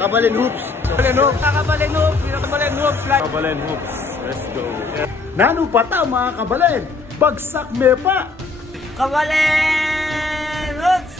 Kabalen Hoops. Kabalen Hoops. Kabalen Hoops. Kabalen Hoops. Kabalen Hoops. Let's go. Nano pa ta mga kabalen? Bagsak me pa. Kabalen Hoops.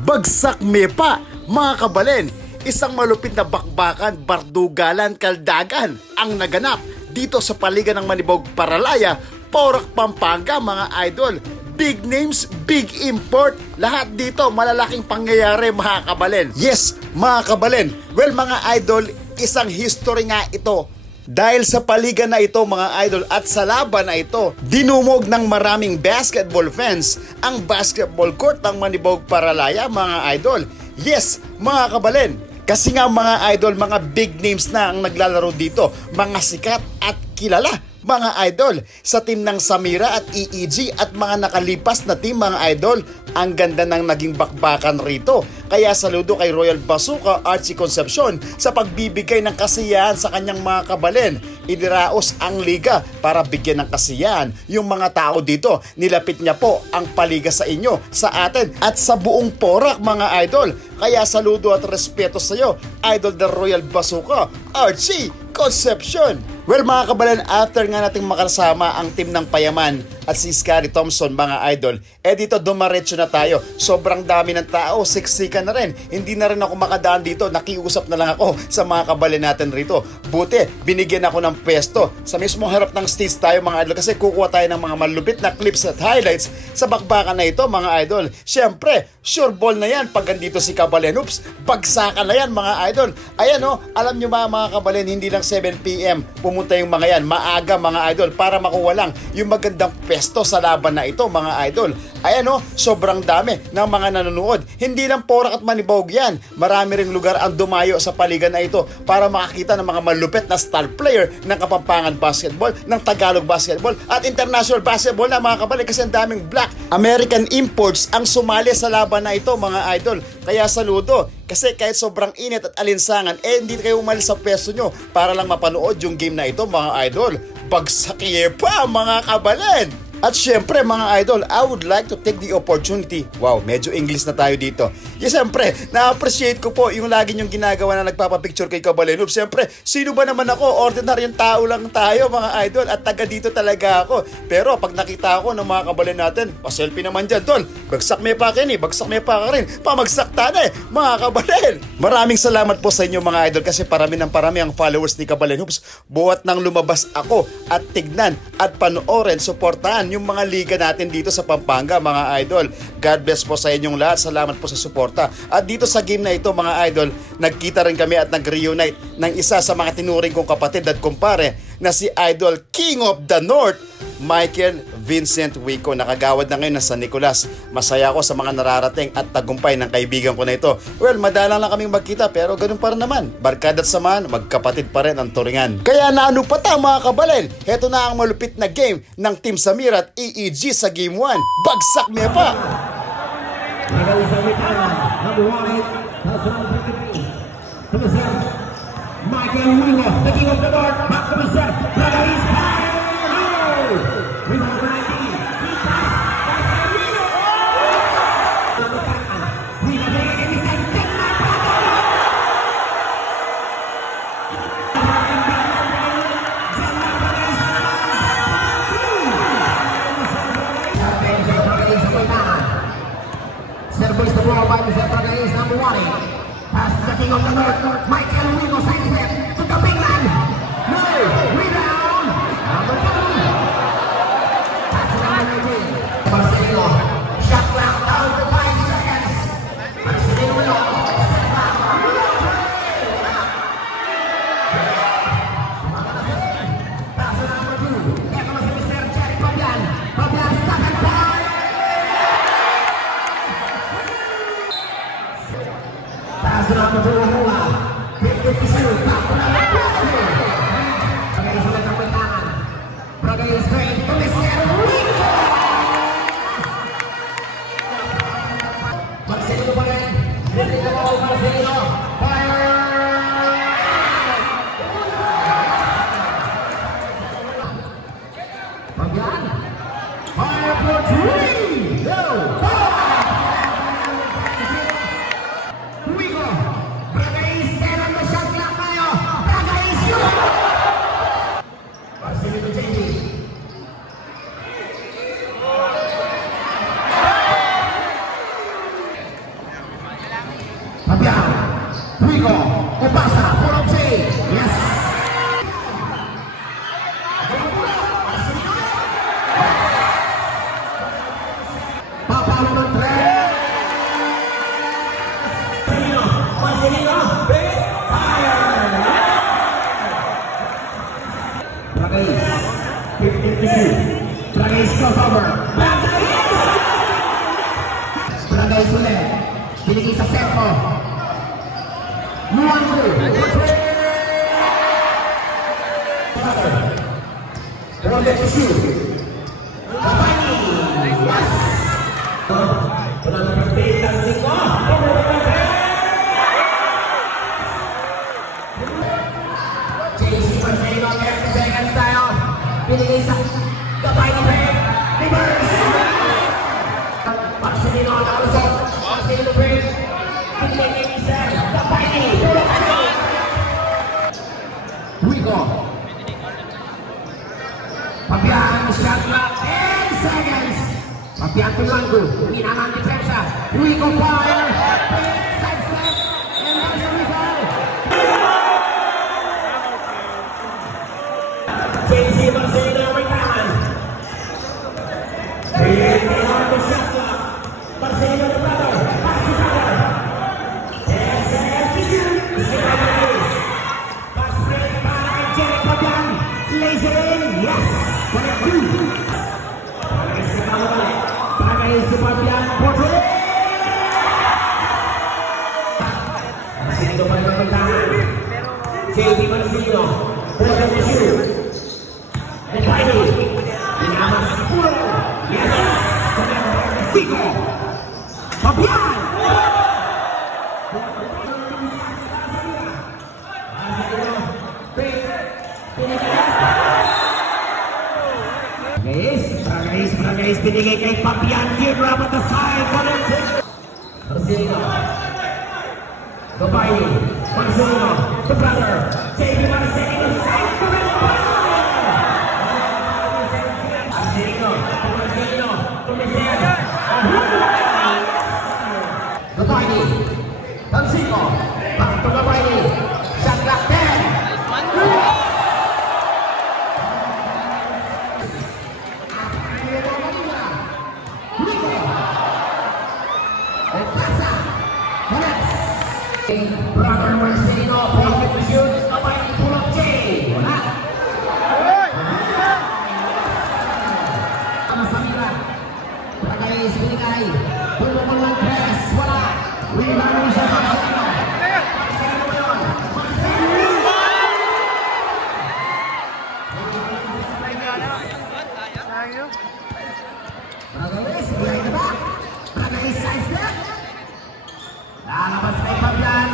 Bagsak me pa mga kabalen. Isang malupit na bakbakan, bardugalan, kaldagan ang naganap dito sa paligan ng Manibog, Paralaya, Porac, Pampanga mga idol. Big names, big import, lahat dito malalaking pangyayari mga kabalen. Yes, mga kabalen. Well mga idol, isang history nga ito. Dahil sa paligan na ito mga idol at sa laban na ito, dinumog ng maraming basketball fans ang basketball court ng Manibog, Paralaya mga idol. Yes, mga kabalen. Kasi nga mga idol, mga big names na ang naglalaro dito, mga sikat at kilala mga idol sa team ng Samira at EEG at mga nakalipas na team mga idol. Ang ganda ng naging bakbakan rito. Kaya saludo kay Royal Bazooka Archie Concepcion sa pagbibigay ng kasiyahan sa kanyang mga kabalen. Idiraos ang liga para bigyan ng kasiyahan yung mga tao dito. Nilapit niya po ang paliga sa inyo, sa atin at sa buong Porac mga idol. Kaya saludo at respeto sa iyo, Idol the Royal Bazooka Archie Concepcion. Well mga kabalen, after nga nating makasama ang team ng Payaman at si Scary Thompson mga idol, dito dumaretso na tayo. Sobrang dami ng tao, siksikan na rin. Hindi na rin ako makadaan dito, nakiusap na lang ako sa mga kabalen natin rito. Buti, binigyan ako ng pwesto. Sa mismong harap ng stage tayo mga idol kasi kukuha tayo ng mga malupit na clips at highlights sa bakbakan na ito mga idol. Siyempre, sure ball na yan pag andito si Kabalen Hoops. Bagsakan na yan mga idol. Ayan o, alam nyo ba mga kabalen, hindi lang 7 PM pumunta yung mga yan, maaga mga idol para makuha lang yung magandang pesto sa laban na ito mga idol. Ayan o, sobrang dami ng mga nanonood. Hindi lang Porac at Manibog yan. Marami ring lugar ang dumayo sa paligan na ito para makakita ng mga malupit na star player ng Kapampangan Basketball, ng Tagalog Basketball at International Basketball na mga kabalik kasi ang daming black American imports ang sumali sa laban na ito mga idol. Kaya saludo. Kasi kahit sobrang init at alinsangan, hindi kayo umalis sa pwesto nyo para lang mapanood yung game na ito mga idol. Bagsakiye pa mga kabalen! At syempre mga idol, I would like to take the opportunity. Wow, medyo English na tayo dito. Yes, syempre, na-appreciate ko po yung lagi nyong ginagawa na nagpapapicture kay Kabalen Hoops. Syempre, sino ba naman ako? Ordinaryong tao lang tayo mga idol at taga dito talaga ako. Pero pag nakita ako ng mga kabalen natin, pa-selfie naman dyan, tol. Bagsak may pa kin eh, bagsak may pa ka rin. Pamagsak tayo mga kabalen. Maraming salamat po sa inyo mga idol kasi parami ng parami ang followers ni Kabalen Hoops. Buhat nang lumabas ako at tignan at panoorin, suportahan yung mga liga natin dito sa Pampanga mga idol. God bless po sa inyong lahat. Salamat po sa suporta. At dito sa game na ito mga idol, nagkita rin kami at nag-reunite ng isa sa mga tinuring kong kapatid at kumpare na si Idol King of the North, Michael Vincent Wico. Nakagawad na ngayon na San Nicolas. Masaya ako sa mga nararating at tagumpay ng kaibigan ko na ito. Well, madalang lang kaming magkita pero ganun pa rin naman. Barkada at samahan, magkapatid pa rin ang turingan. Kaya naano pa ta mga kabalen? Heto na ang malupit na game ng Team Samira at EEG sa Game 1. Bagsak niya pa! Michael Wico, the King of the North, back to the set. Brother is fire! Rebound 19. He pass. Service the ball by Mr. Brother is number 1. Pass the King of the North, Michael Wico, side step to the big man. No, rebound. Number 2. Pass number 19. Marcelino, shot clock down to 5 seconds. Marcelino, step back. Pass number 2. Ito na si Mr. Jerry Fabian. Fabian, stop and play. Pass number 2. We go. Rico, Opasa, Polo J. Yes. Papalo ng tren. Marcelino, Tragais, 52. Tragais crossover. Tragais ulit. Binigay sa Serpo. Luango. Roller to shoot. Kapani. Yes. Wala na pag-take ang 5. JC Marcelino, 30 seconds tayo. Binigay sa Kapani. Reverse. Marcelino nakalusot. Marcelino break. Binigay kay isa. Kapani. Rico. Pabian, shot clock, 10 seconds. Pabian Tulango, minamang depensa. Rico fire, side step, and there's the result. JC Marcelino may tahan. Marcelino the shot clock. Marcelino the brother, pass to brother. 10 seconds to shoot. Pass break para kay Jerry Pabian. Laser in, yes. Connect 2. Tragais si Pabian, Porto. Marcelino pa rin magtahan. JP Marcelino, Porto to shoot. And finally, Inamas Puro. Yes. Connect Fico. Pabian. Tragais binigay kay Pabian. Give up at the side. Marcelino. Babayi. Marcelino. The brother. JB Marcelino. Side to the Marcelino. Marcelino. Marcelino. Babayi. Marcelino. Back to Babayi. Shot clock 10. Brother Marcelino, perfect to shoot. Abay, Pulok J. Wala. Ano sa nila? Tragais binigay. Tumukol ng press. Wala. Rebound sa Marcelino. Marcelino yun. Marcelino! Tragais, behind the back. Tragais side step. Lalabas kay Pabian.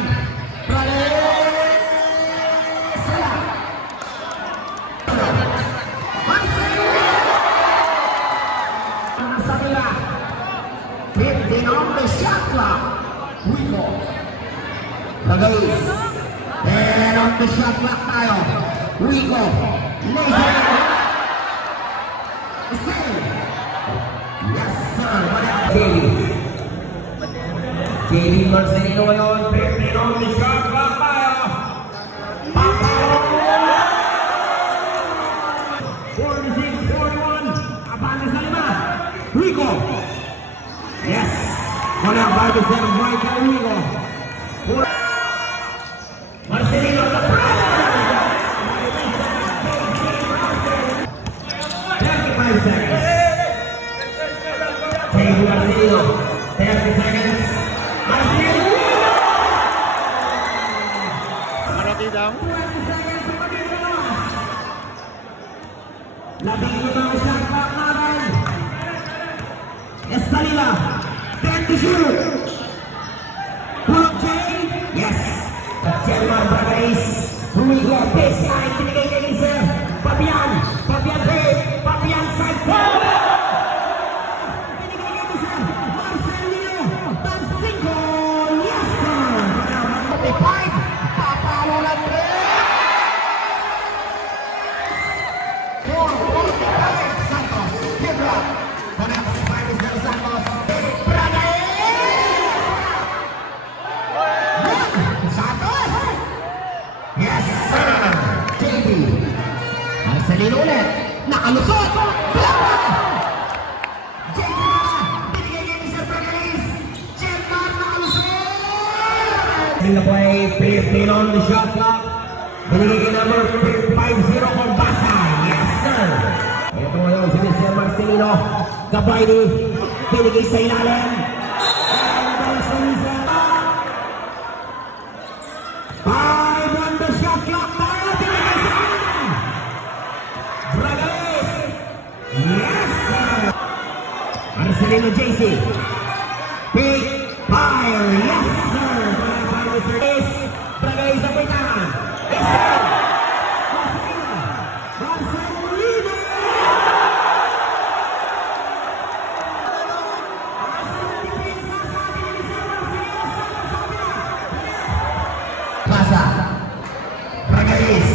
Hitting on the shot clock. Rico. Tragais. And on the shot clock tayo. Rico. Laser. Yes sir. JB Marcelino ngayon, 15 on the shot clock tayo. Papalo! 46-41, abante sa 5. Rico! Yes! Wala bago sa Michael Rico. Marcelino the brother! 35 seconds. JB Marcelino, 30 seconds. Labing limang shot clock natin. Estalila, 10 to shoot. Pulok J, yes. Jelmar Tragais, Rico, baseline, binigay kay Sir. Pabian, Pabian break, Pabian side foul. Binigay kay Sir, Marcelino, that's 5, yes sir. 45, papalo lang rin. Santos, Kibra, Connect 5 is dari Santos. Tragais! Satu ulit. Nakalusot. In the play, 15 on the shot clock. Binigay number 50 for Basa. Yes, sir. Ito ngayon si Mr. Marcelino. Gabay ni binigay sa ilalim. And there's the reason. 5 on the shot clock. Tayo, binigay sa ilalim. Bragales. Yes, sir. Marcelino JC. Big fire. Yes, sir. Bragales sa pitangan. Yes, sir. Marcelino. Basa. Bragales.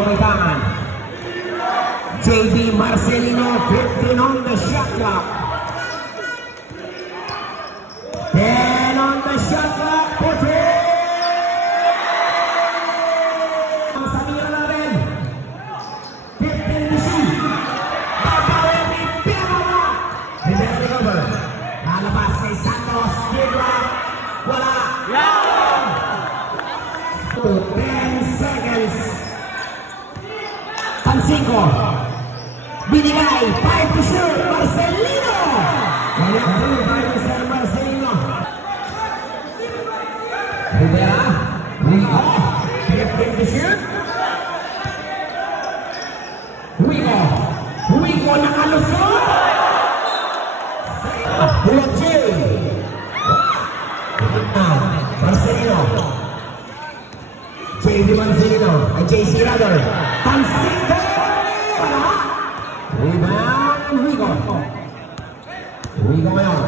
Pitangan. JB Marcelino, 15 on the shot clock. 10 on the shot clock. Put it! Sabihin na natin. 15 to shoot. Babawin ni Piano. Reverse recover. Lalabas kay Santos. Kibra. Wala. 10 seconds. Pancinco. Binigay. 5 to shoot. Marcelino. Wala po. 5 to shoot. Marcelino. Rivera. Rico. 15 to shoot. Rico nakalusot. Hulog J. Marcelino. JB Marcelino. Ay JC rather. Pancinco. Rebound, Rico. Rico ngayon.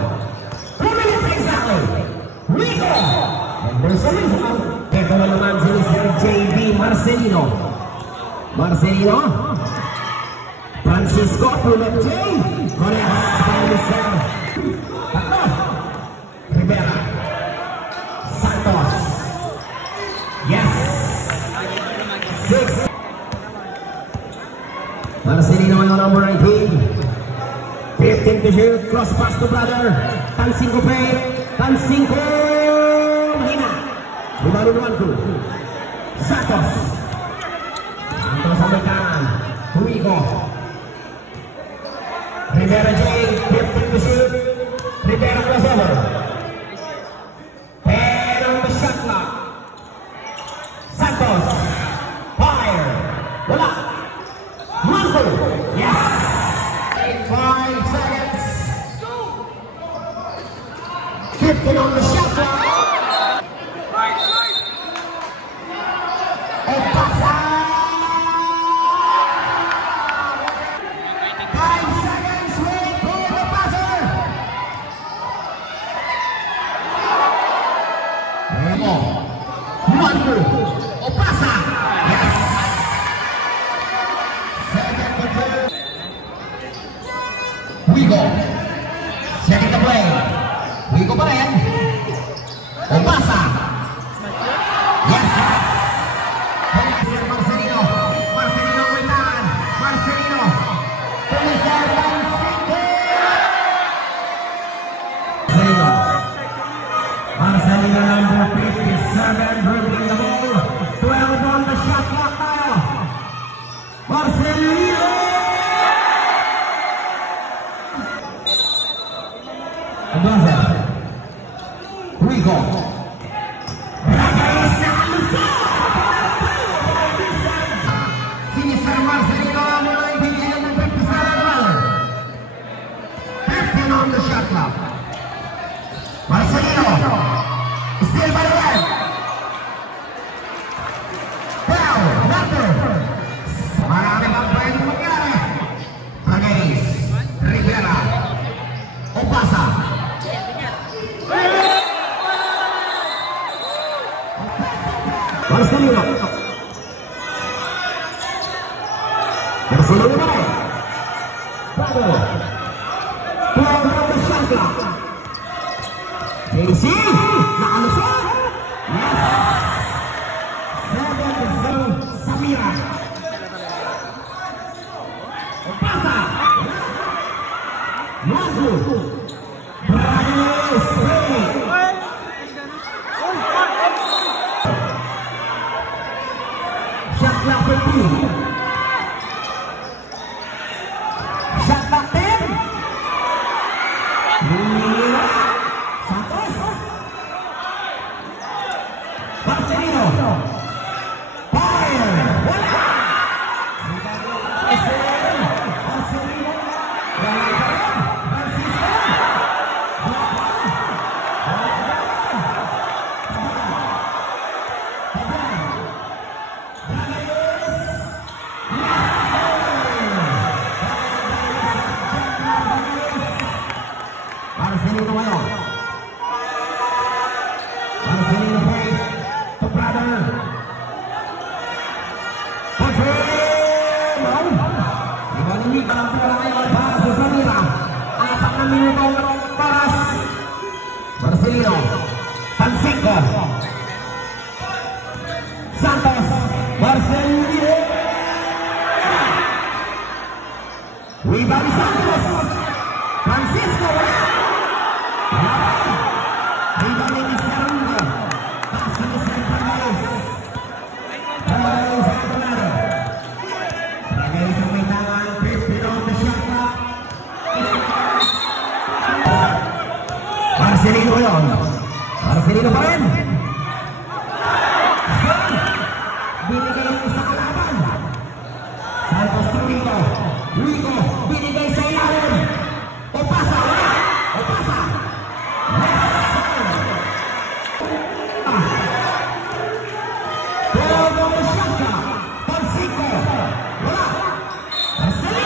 2 minutes exactly. Rico. Marcelino. Ito na naman si Mr. JB Marcelino. Marcelino. Francisco Pulot J. Correct. By Mr. Tatlo. Rivera. Santos. Yes. 6. Marcelino ngayon number 19. 15 to shoot. Cross pass to brother. Pancinco pay. Pancinco. Mahina. Rebound naman to Santos. Santos sa may kanan. Rico. Rivera J. 15 to shoot. Rivera crossover. 10 on the shot clock. Santos. Fire. Wala. Marco. Yes. 5 seconds. 15 on the shot clock. Pasa. 5 seconds. Wait for the passer. Marco. Pasa. Yes. Second to third. Wigo. Second to play. Wigo pa rin. Pasa. Yes. Marcelino. Marcelino Witan. Marcelino. Tulisan Pancinco. Marcelino number 57 dribbling the ball. 12 on the shot clock tayo. Marcelino. Abaza. Rico. Bragales na alusot. Si Mr. Marcelino mula ibigay ng 57 15 on the shot clock. Marcelino. Still by the way. Foul. Number. Marami bang pwedeng mangyari. Bragales. Rivera. Pasa. Marcelino. Marcelino naman. Bravo. 12 on the shot clock. Casey. Nakalusot. Yes. Marcelino ngayon. Marcelino play to brother. Ibalik ang bola ngayon para sa Samira. 4 na minutong paras. Marcelino. Panseco. Santos. Marcelino. Rebound Santos. Francisco. Rebound ni Sarungo. Pasok ni Santos. Rebound sa Antonado. Lagay sa may tangan. Pero the shot clock. Marcelino yun. Marcelino pa rin. Binigay yung isa kalaban. Santos to Rico. Rico binigay sa ilalim. O pasa. O pasa. Todo mo siya. Pansico. Wala. Marcelino.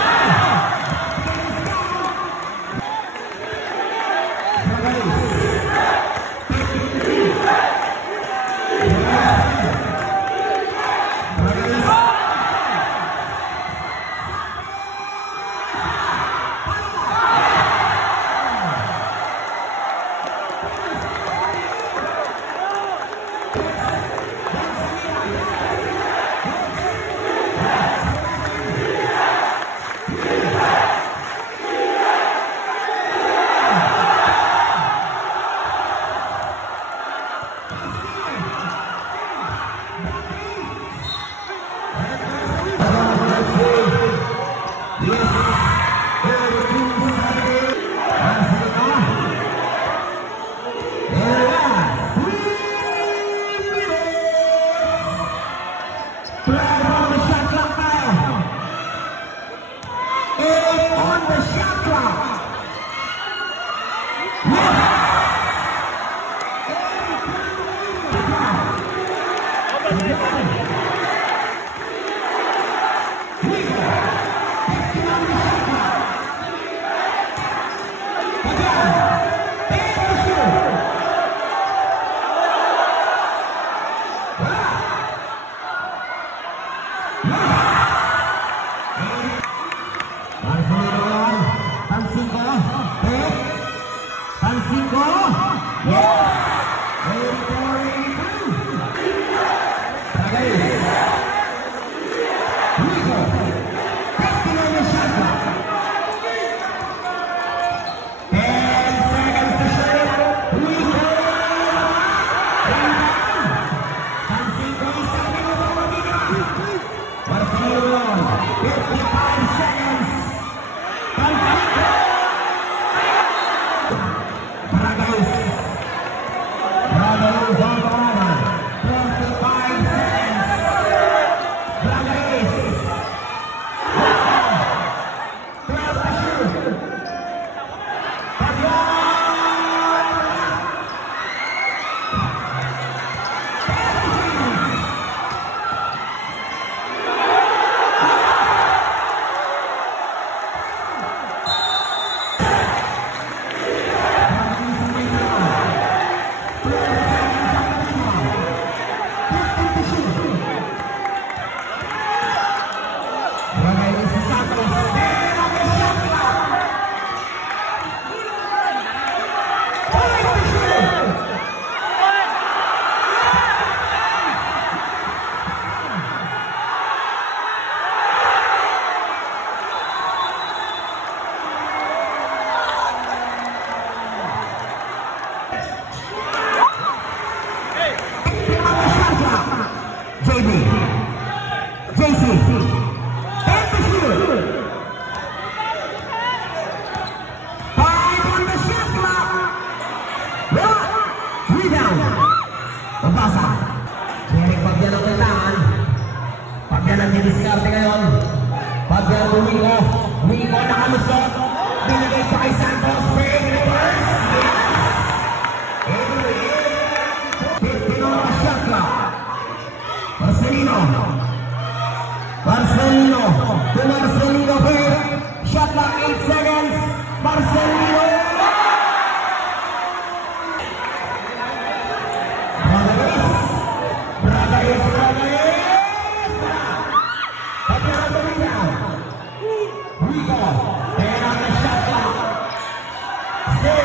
didiskarte ngayon. Pagyan Rico. Rico nakalusot. Binigay pa kay Santos. Big reverse. Pinoy shot clock. Marcelino. Marcelino. To Marcelino. Shot clock 8 seconds. Marcelino.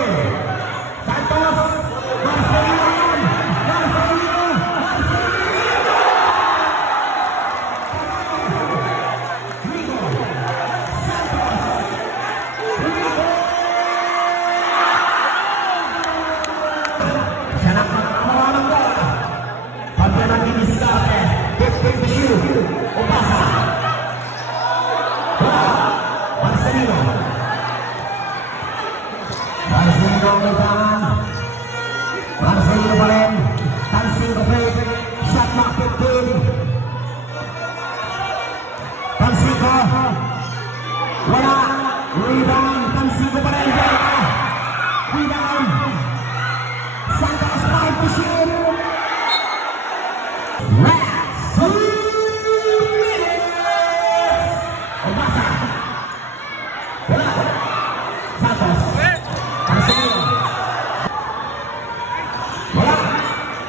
Santos, Marcelino, Marcelino pa rin, Tansing ko fake, shot clock 15. Tansing ko, wala, rebound, Tansing ko pa rin, rebound, Santos 5 to shoot. Last 2 minutes. Obasa, wala, Santos, Marcelino.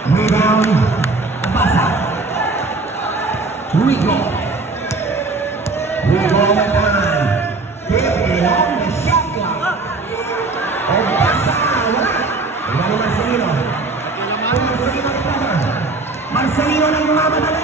Rebound, Abasa, Rico naman, 50 on the shot clock, Abasa, wala, Marcelino, Marcelino nang mamadali,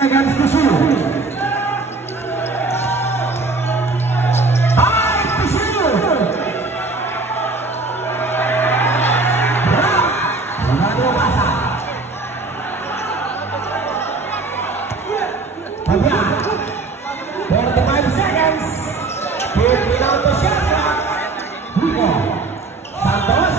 against the shoe. High to shoe. Bago pasa. Pagyan. 45 seconds. 15 out the shot clock. Rico. Santos.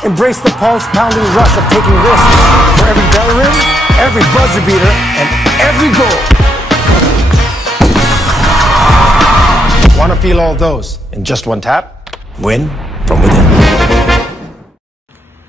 Embrace the pulse-pounding rush of taking risks. For every bell ring, every buzzer beater, and every goal. Want to feel all those in just one tap? Win from within.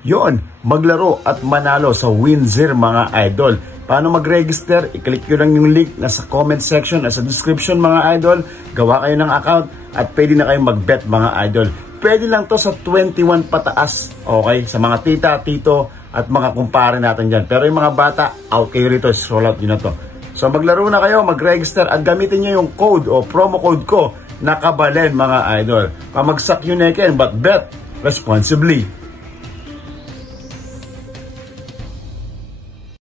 Yon, maglaro at manalo sa Winzir mga idol. Paano mag-register? I-click nyo lang yung link na sa comment section at sa description mga idol. Gawa kayo ng account at pwede na kayong mag-bet mga idol. Pwede lang to sa 21 pataas, okay? Sa mga tita, tito, at mga kumpare natin dyan. Pero yung mga bata, out kayo rito, scroll out nyo na to. So maglaro na kayo, mag-register at gamitin nyo yung code o promo code ko nakabalen mga idol. Pamagsak yun but bet responsibly.